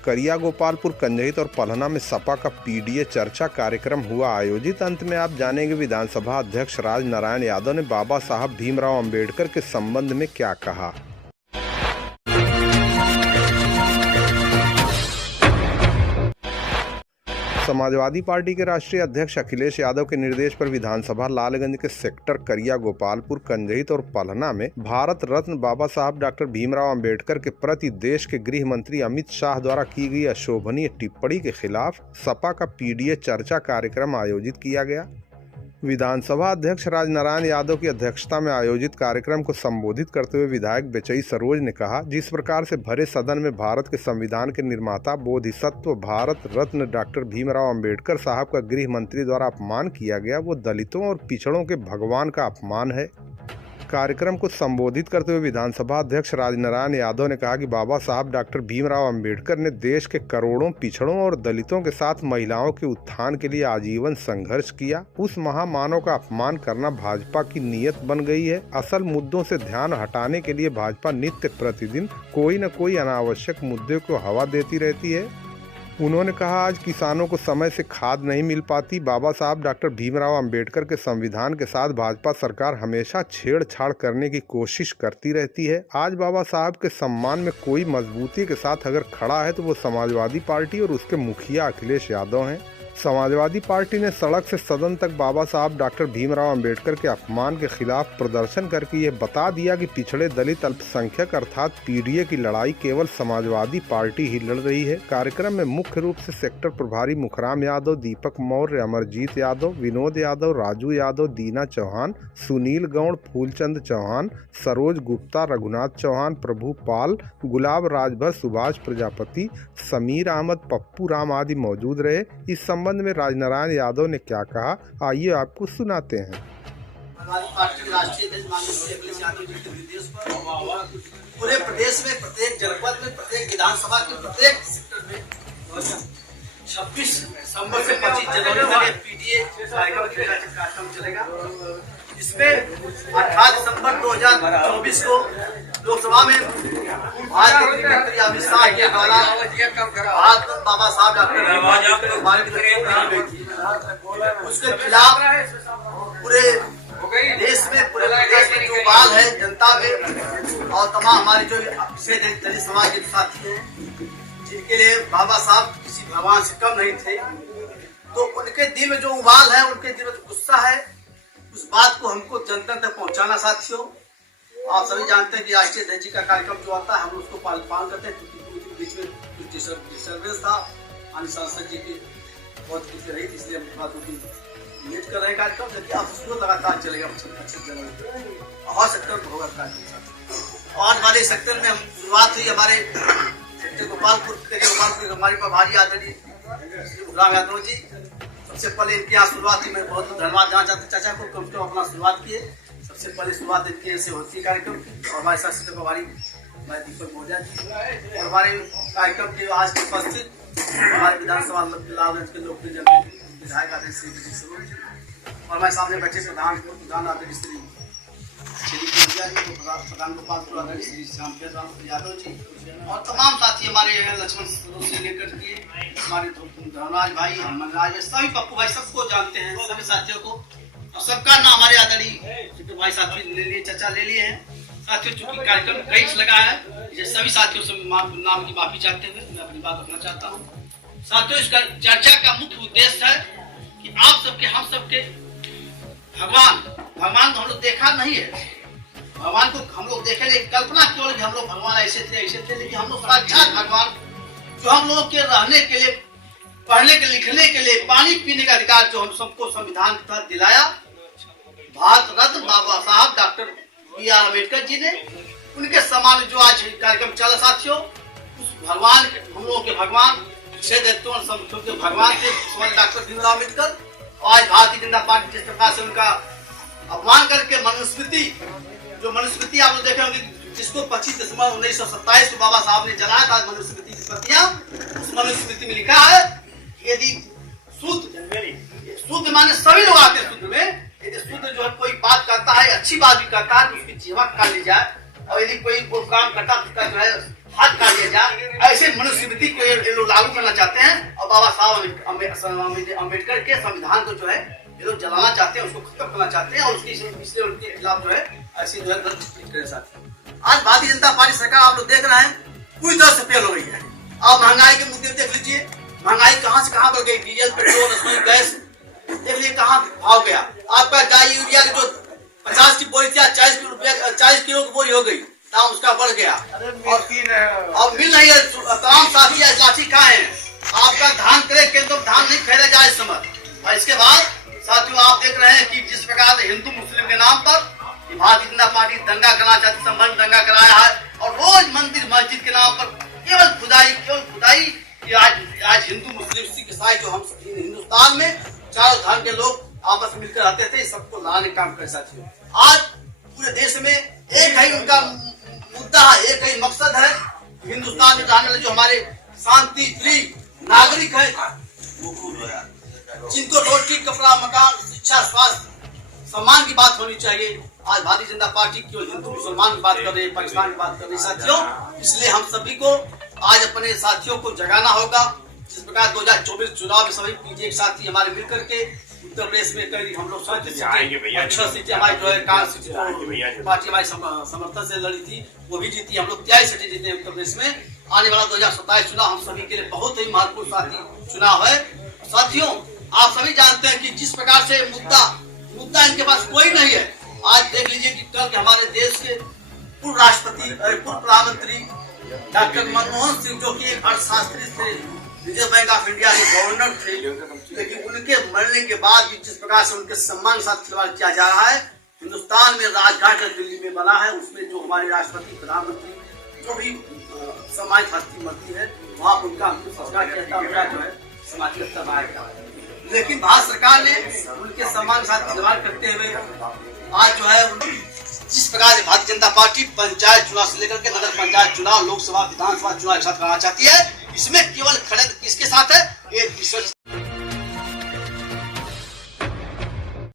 करिया गोपालपुर, कंजहित और पलहना में सपा का पीडीए चर्चा कार्यक्रम हुआ आयोजित। अंत में आप जानेंगे विधानसभा अध्यक्ष राजनारायण यादव ने बाबा साहब भीमराव अंबेडकर के संबंध में क्या कहा। समाजवादी पार्टी के राष्ट्रीय अध्यक्ष अखिलेश यादव के निर्देश पर विधानसभा लालगंज के सेक्टर करिया गोपालपुर, कंजहित और पलहना में भारत रत्न बाबा साहब डॉक्टर भीमराव अंबेडकर के प्रति देश के गृह मंत्री अमित शाह द्वारा की गई अशोभनीय टिप्पणी के खिलाफ सपा का पीडीए चर्चा कार्यक्रम आयोजित किया गया। विधानसभा अध्यक्ष राजनारायण यादव की अध्यक्षता में आयोजित कार्यक्रम को संबोधित करते हुए विधायक बेचई सरोज ने कहा, जिस प्रकार से भरे सदन में भारत के संविधान के निर्माता बोधिसत्व भारत रत्न डॉक्टर भीमराव अंबेडकर साहब का गृह मंत्री द्वारा अपमान किया गया, वो दलितों और पिछड़ों के भगवान का अपमान है। कार्यक्रम को संबोधित करते हुए विधानसभा अध्यक्ष राजनारायण यादव ने कहा कि बाबा साहब डॉक्टर भीमराव अंबेडकर ने देश के करोड़ों पिछड़ों और दलितों के साथ महिलाओं के उत्थान के लिए आजीवन संघर्ष किया। उस महामानव का अपमान करना भाजपा की नीयत बन गई है। असल मुद्दों से ध्यान हटाने के लिए भाजपा नित्य प्रतिदिन कोई न कोई अनावश्यक मुद्दे को हवा देती रहती है। उन्होंने कहा, आज किसानों को समय से खाद नहीं मिल पाती। बाबा साहब डॉक्टर भीमराव अंबेडकर के संविधान के साथ भाजपा सरकार हमेशा छेड़छाड़ करने की कोशिश करती रहती है। आज बाबा साहब के सम्मान में कोई मजबूती के साथ अगर खड़ा है तो वो समाजवादी पार्टी और उसके मुखिया अखिलेश यादव हैं। समाजवादी पार्टी ने सड़क से सदन तक बाबा साहब डॉक्टर भीमराव अंबेडकर के अपमान के खिलाफ प्रदर्शन करके ये बता दिया कि पिछड़े दलित अल्पसंख्यक अर्थात पीडीए की लड़ाई केवल समाजवादी पार्टी ही लड़ रही है। कार्यक्रम में मुख्य रूप से सेक्टर प्रभारी मुखराम यादव, दीपक मौर्य, अमरजीत यादव, विनोद यादव, राजू यादव, दीना चौहान, सुनील गौड़, फूलचंद चौहान, सरोज गुप्ता, रघुनाथ चौहान, प्रभु पाल, गुलाब राजभर, सुभाष प्रजापति, समीर अहमद, पप्पू राम आदि मौजूद रहे। इस संबंध में राजनारायण यादव ने क्या कहा, आइए आपको सुनाते हैं। पूरे प्रदेश में प्रत्येक जनपद में प्रत्येक विधानसभा के प्रत्येक सेक्टर में 26 दिसंबर से 25 जनवरी तक पीडीए कार्यक्रम चलेगा। इसमें 18 दिसंबर 2024 को लोकसभा में भारत के मंत्री अमित शाह के द्वारा भारत बाबा साहब डॉक्टर उसके खिलाफ पूरे देश में पूरे प्रदेश में जो बाल है जनता में और तमाम हमारे जो दलित समाज के साथी हैं, जिनके लिए बाबा साहब किसी भगवान से कम नहीं थे, तो उनके दिल में जो उबाल है, उनके दिल में जो गुस्सा है, उस बात को हमको जनता तक पहुंचाना। साथियों, आप सभी जानते हैं कि राष्ट्रीय अध्यक्ष जी का कार्यक्रम जो आता है हम उसको पालन करते हैं, क्योंकि बीच में कुछ डिस्टर्बेंस था, अन्य सांसद जी की बहुत कुछ रही थी, इसलिए हम बात लेट कर रहे हैं कार्यक्रम, जबकि आप उसको लगातार चलेगा 25 जनवरी और सेक्टर होगा कार्यक्रम। आज वाले सेक्टर में हम शुरुआत हुई हमारे सेक्टर गोपालपुर हमारे प्रभारी आदरणीय मुखराम यादव जी। सबसे पहले इनके यहाँ शुरुआत की मैं बहुत धन्यवाद देना चाहता हूँ चाचा को, कम से कम अपना शुरुआत किए। सबसे पहले शुरुआत इनके से होती है कार्यक्रम की और हमारे साथ सेक्टर प्रभारी हमारे दीपक मौर्य जी और हमारे कार्यक्रम के आज के उपस्थित हमारे विधानसभा लालगंज के लोकप्रिय विधायक आदरणीय श्री बेचई सरोज जी और हमारे सामने बच्चे प्रधान आदरणीय श्री प्रधान गोपालपुर आदरणीय श्री श्याम यादव जी और तमाम साथी हमारे लक्ष्मण से लेकर के हमारे धर्मराज भाई, मनराज भाई, सभी पप्पू भाई, सबको जानते हैं, सभी साथियों को और सबका नाम हमारे आदरणीय भाई साथी ले लिए, चर्चा ले लिए हैं। साथियों, चूंकि कार्यक्रम कई लगा है, ये सभी साथियों से नाम की माफी चाहते हुए मैं अपनी बात रखना चाहता हूँ। साथियों, इस चर्चा का मुख्य उद्देश्य है कि आप सबके हम सबके भगवान तो हम लोग देखा नहीं है, भगवान को हम लोग देखे नहीं, कल्पना केवल कि हम लोग भगवान ऐसे थे, लेकिन हम लोग साक्षात भगवान जो हम लोगों के रहने के लिए, पढ़ने के लिखने के लिए, पानी पीने का अधिकार जो हम सबको संविधान के तहत दिलाया, भारत रत्न बाबा साहब डॉक्टर BR अम्बेडकर जी ने, उनके समान जो आज कार्यक्रम चला साथियों, उस भगवान हम लोगों के भगवान के भगवान थे डॉक्टर भीमराव अम्बेडकर। आज भारतीय जनता पार्टी जिस प्रकार से उनका अपमान करके मनुस्मृति आप लोग देखे होंगे, जिसको 25 दिसंबर 1927 को बाबा साहब ने जलाया था, मनुस्मृति की प्रतियां, उस मनुस्मृति में लिखा है यदि शुद्ध माने सभी लोग आते शुद्ध में, यदि शुद्ध जो है कोई बात करता है, अच्छी बात भी करता है, तो उसकी जीवा काट ली जाए, और यदि कोई वो काम करता है जो है हाथ काट लिया जाए। ऐसे मनुस्मृति को बाबा साहब अम्बेडकर के संविधान को जो है ये लोग जलाना चाहते हैं, उसको खत्म करना चाहते हैं और इसलिए उनके खिलाफ जो है ऐसी जो है गलत टिप्पणी करना चाहते हैं। आज भारतीय जनता पार्टी सरकार आप लोग देख रहे हैं पूरी तरह से फेल हो गई है। आप महंगाई के मुद्दे देख लीजिए, महंगाई कहां से कहां बढ़ गई, डीजल पेट्रोल रसोई गैस देख लीजिए कहां भाव गया। आपका डाई यूरिया की जो 50 की बोरी थी 40 किलो की बोरी हो गई, दाम उसका बढ़ गया और मिल नहीं है। तमाम साथी लाठी कहाँ है, आपका धान करे केंद्र धान नहीं खरीदा जाए इस समय। और इसके बाद साथियों आप देख रहे हैं कि जिस प्रकार से हिंदू मुस्लिम के नाम पर भारतीय जनता पार्टी दंगा करना चाहती, संबंध दंगा कराया है और रोज मंदिर मस्जिद के नाम पर केवल खुदाई कि आज हिंदू मुस्लिम सिख ईसाई जो हम हिंदुस्तान में चारों धर्म के लोग आपस में मिलकर रहते थे, सबको लड़ाने का काम कर साथियों। आज पूरे देश में एक ही उनका मुद्दा है, एक ही मकसद है, हिंदुस्तान में रहने वाले जो हमारे शांति प्रिय नागरिक है, जिनको रोटी कपड़ा मकान शिक्षा स्वास्थ्य सम्मान की बात होनी चाहिए। आज भारतीय जनता पार्टी केवल हिंदू मुसलमान की बात कर रही है, पाकिस्तान की बात कर रही है साथियों। इसलिए हम सभी को आज अपने साथियों को जगाना होगा। जिस प्रकार 2024 चुनाव में सभी पीजे साथी हमारे मिलकर के उत्तर प्रदेश में कई हम लोग 6 सीटें हमारी जो है पार्टी हमारी समर्थन से लड़ी थी, वो भी जीती। हम लोग 23 सीटें जीते उत्तर प्रदेश में। आने वाला 2027 चुनाव हम सभी के लिए बहुत ही महत्वपूर्ण साथी चुनाव है साथियों। आप सभी जानते हैं कि जिस प्रकार से मुद्दा इनके पास कोई नहीं है। आज देख लीजिए कि कल हमारे देश के पूर्व राष्ट्रपति पूर्व प्रधानमंत्री डॉक्टर मनमोहन सिंह जो कि एक अर्थशास्त्री थे, रिजर्व बैंक ऑफ इंडिया के गवर्नर थे, लेकिन उनके मरने के बाद भी जिस प्रकार से उनके सम्मान के साथ खिलवाड़ किया जा रहा है, हिंदुस्तान में राजघाट दिल्ली में बना है, उसमें जो हमारे राष्ट्रपति प्रधानमंत्री जो भी सम्मानित हस्ती मरती है वहाँ उनका अंतिम संस्कार किया जो है समाज स्तर पर। लेकिन भारत सरकार ने उनके सम्मान के साथ खिलवाड़ करते हुए आज जो है जिस प्रकार से भारतीय जनता पार्टी पंचायत चुनाव से लेकर के नगर पंचायत चुनाव, लोकसभा विधानसभा चुनाव एक साथ कराना चाहती है, इसमें केवल खड़े किसके साथ है, एक